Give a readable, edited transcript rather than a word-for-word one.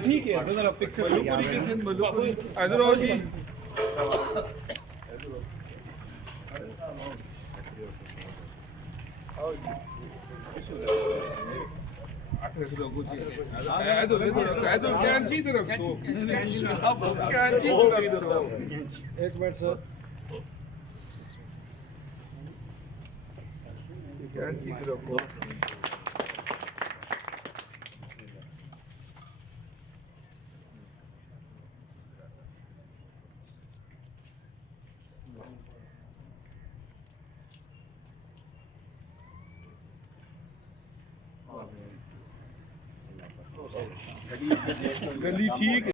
ठीक है इधर आओ जी कैंची तरफ एक मिनट सर कैंची तरफ गली ठीक